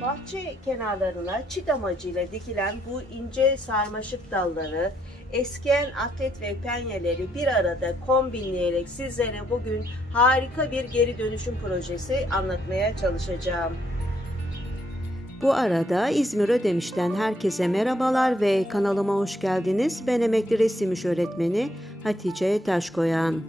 Bahçe kenarlarına çit amacıyla dikilen bu ince sarmaşık dalları, eskiyen atlet ve penyeleri bir arada kombinleyerek sizlere bugün harika bir geri dönüşüm projesi anlatmaya çalışacağım. Bu arada İzmir Ödemiş'ten herkese merhabalar ve kanalıma hoş geldiniz. Ben emekli resim iş öğretmeni Hatice Taşkoyan.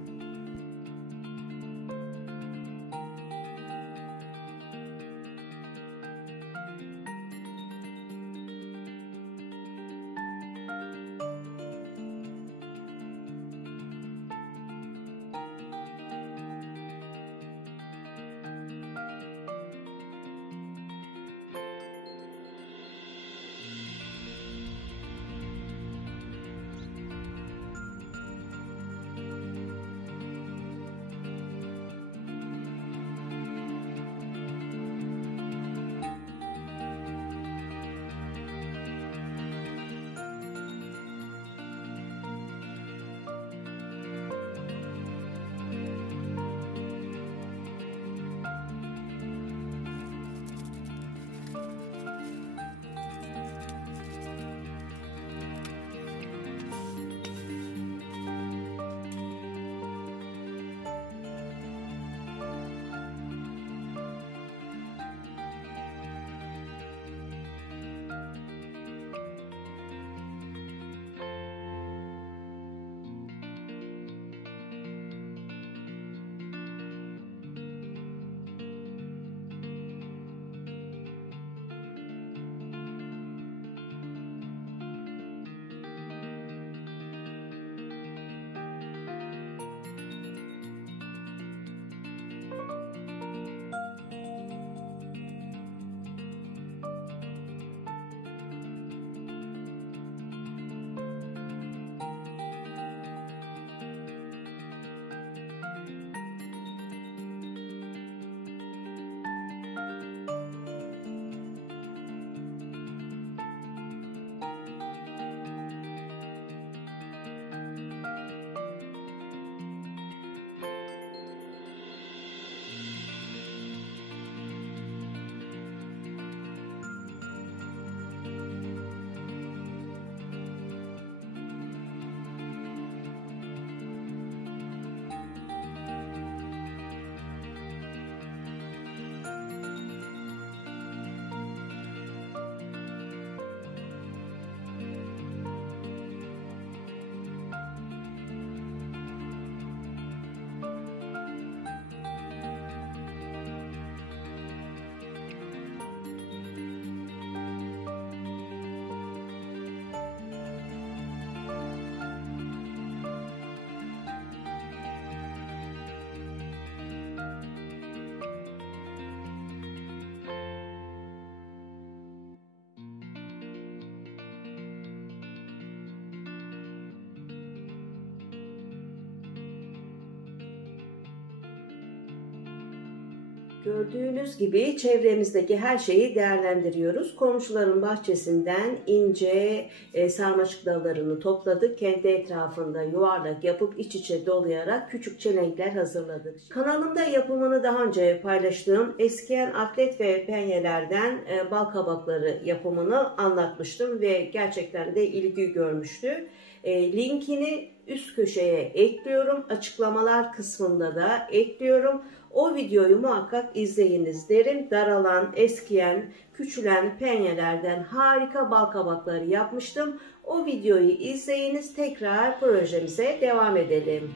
Gördüğünüz gibi çevremizdeki her şeyi değerlendiriyoruz. Komşuların bahçesinden ince sarmaşık dallarını topladık. Kendi etrafında yuvarlak yapıp iç içe dolayarak küçük çelenkler hazırladık. Kanalımda yapımını daha önce paylaştığım eskiyen atlet ve penyelerden bal kabakları yapımını anlatmıştım ve gerçekten de ilgi görmüştü. Linkini üst köşeye ekliyorum. Açıklamalar kısmında da ekliyorum. O videoyu muhakkak izleyiniz derim. Daralan, eskiyen, küçülen penyelerden harika bal kabakları yapmıştım. O videoyu izleyiniz. Tekrar projemize devam edelim.